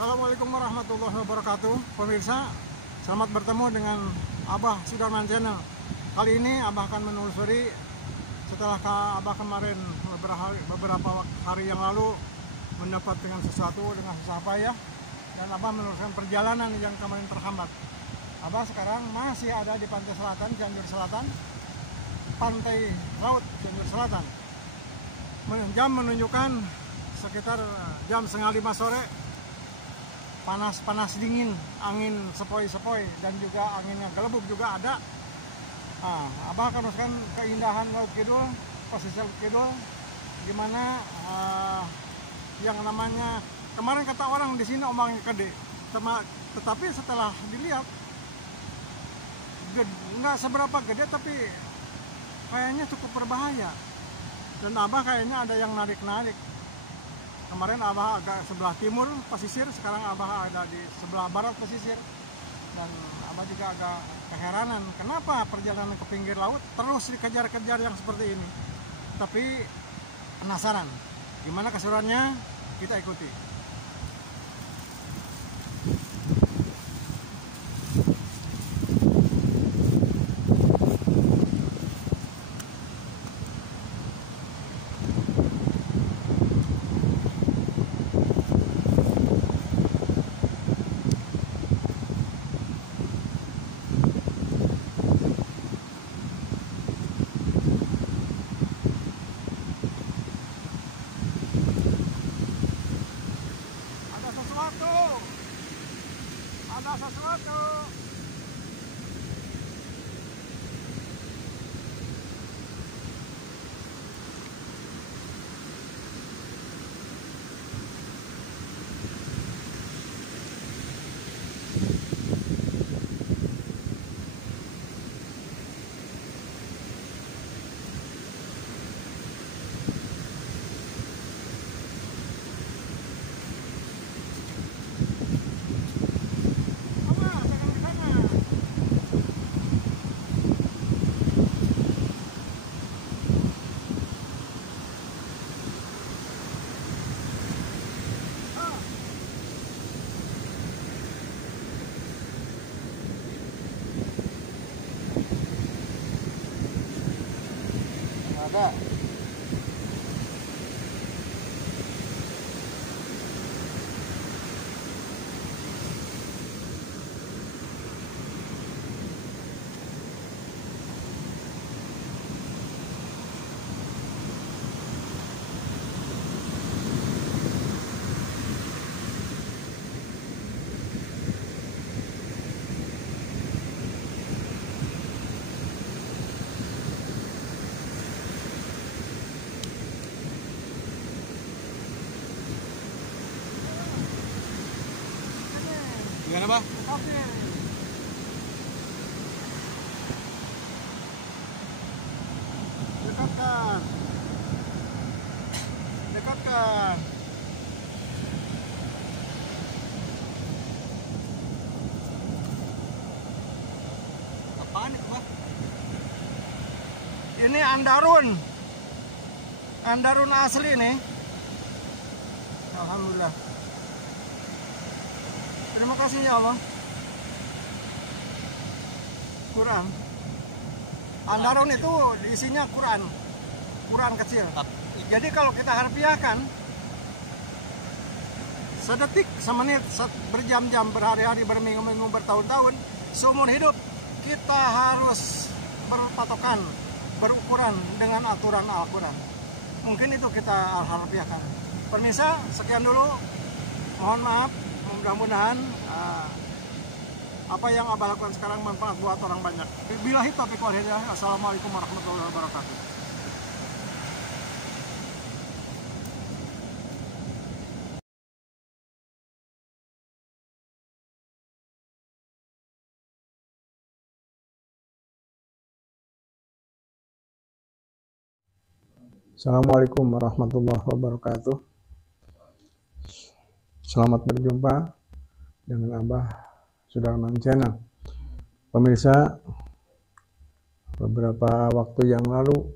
Assalamualaikum warahmatullahi wabarakatuh. Pemirsa, selamat bertemu dengan Abah Sudarman Channel. Kali ini Abah akan menelusuri setelah Abah kemarin beberapa hari yang lalu mendapat dengan sesuatu dengan susah payah, dan Abah meneruskan perjalanan yang kemarin terhambat. Abah sekarang masih ada di pantai selatan Cianjur Selatan, pantai laut Cianjur Selatan. Jam menunjukkan sekitar jam 4:30 sore. Panas dingin, angin sepoi-sepoi, dan juga anginnya gelembung juga ada. Abah akan masukkan keindahan Laut Kidul, pesisir Laut Kidul, gimana yang namanya kemarin kata orang di sini ombaknya gede, tetapi setelah dilihat nggak seberapa gede, tapi kayaknya cukup berbahaya, dan Abah kayaknya ada yang narik-narik. Kemarin Abah agak sebelah timur pesisir, sekarang Abah ada di sebelah barat pesisir. Dan Abah juga agak keheranan, kenapa perjalanan ke pinggir laut terus dikejar-kejar yang seperti ini. Tapi penasaran, gimana keseruannya, kita ikuti. Ada sesuatu. Ada. Gimana, Bah? Dekatkan. Dekatkan. Apaan itu, Bah? Ini andarun. Andarun asli nih. Alhamdulillah. Terima kasih ya Allah. Quran. Andarun itu isinya Quran. Quran kecil. Jadi kalau kita harfiahkan, sedetik, semenit, berjam-jam, berhari-hari, berminggu-minggu, bertahun-tahun, seumur hidup kita harus berpatokan, berukuran dengan aturan Al-Quran. Mungkin itu kita harfiahkan. Pemirsa, sekian dulu. Mohon maaf. Mudah-mudahan apa yang Abah lakukan sekarang manfaat buat orang banyak. Billahi taufiq wal hidayah. Assalamualaikum warahmatullahi wabarakatuh. Assalamualaikum warahmatullahi wabarakatuh. Selamat berjumpa dengan Abah Sudarman Channel. Pemirsa, beberapa waktu yang lalu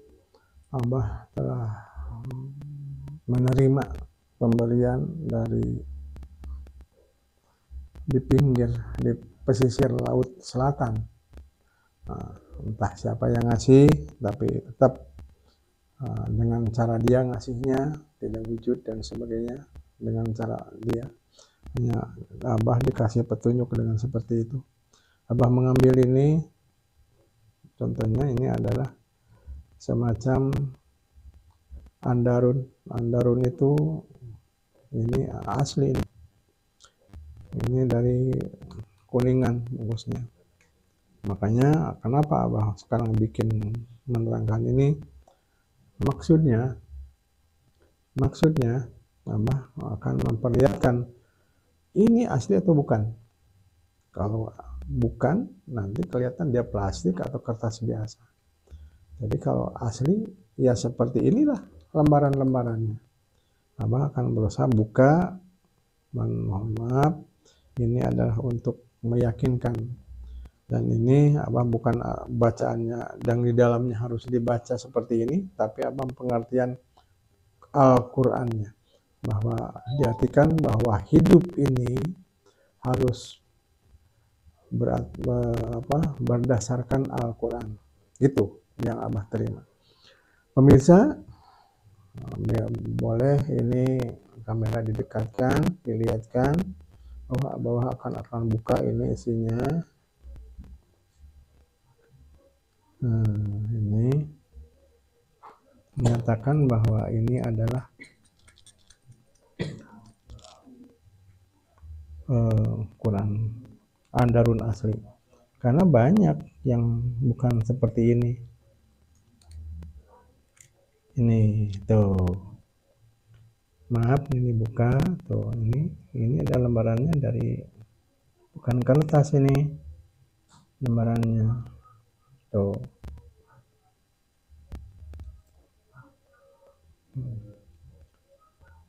Abah telah menerima pemberian dari di pinggir, di pesisir laut selatan. Entah siapa yang ngasih, tapi tetap dengan cara dia ngasihnya tidak wujud dan sebagainya, dengan cara dia hanya Abah dikasih petunjuk dengan seperti itu. Abah mengambil ini, contohnya ini adalah semacam andarun. Andarun itu ini asli, ini dari Kuningan bungkusnya. Makanya kenapa Abah sekarang bikin menerangkan ini, maksudnya Abah akan memperlihatkan ini asli atau bukan. Kalau bukan, nanti kelihatan dia plastik atau kertas biasa. Jadi kalau asli, ya seperti inilah lembaran-lembarannya. Abah akan berusaha buka, mohon maaf, ini adalah untuk meyakinkan. Dan ini Abah bukan bacaannya dan di dalamnya harus dibaca seperti ini, tapi Abah pengertian Al-Qur'annya, bahwa diartikan bahwa hidup ini harus berdasarkan Al-Quran. Itu yang Abah terima. Pemirsa, boleh ini kamera didekatkan, dilihatkan bahwa akan buka ini isinya. Ini menyatakan bahwa ini adalah Quran Andarun asli, karena banyak yang bukan seperti ini. Ini tuh, maaf ini buka tuh, ini ada lembarannya dari, bukan kertas, ini lembarannya tuh.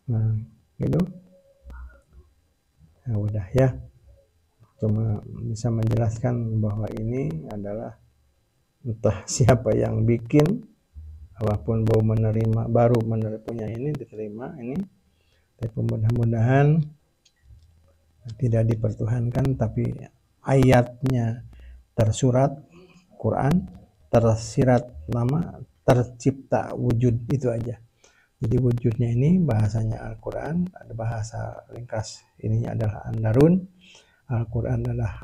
Nah gitu, nah udah ya, cuma bisa menjelaskan bahwa ini adalah entah siapa yang bikin, apapun baru punya ini diterima ini, tapi mudah-mudahan tidak dipertuhankan, tapi ayatnya tersurat Quran, tersirat nama, tercipta wujud, itu aja. Jadi wujudnya ini bahasanya Al-Quran, ada bahasa ringkas ininya adalah Andarun. Al-Quran adalah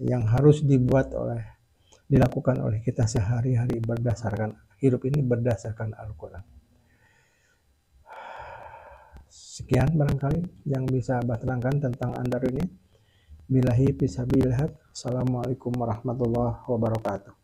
yang harus dilakukan oleh kita sehari-hari, berdasarkan hidup ini berdasarkan Al-Quran. Sekian barangkali yang bisa Abah terangkan tentang Andarun ini. Billahi fisabilillah. Assalamualaikum warahmatullahi wabarakatuh.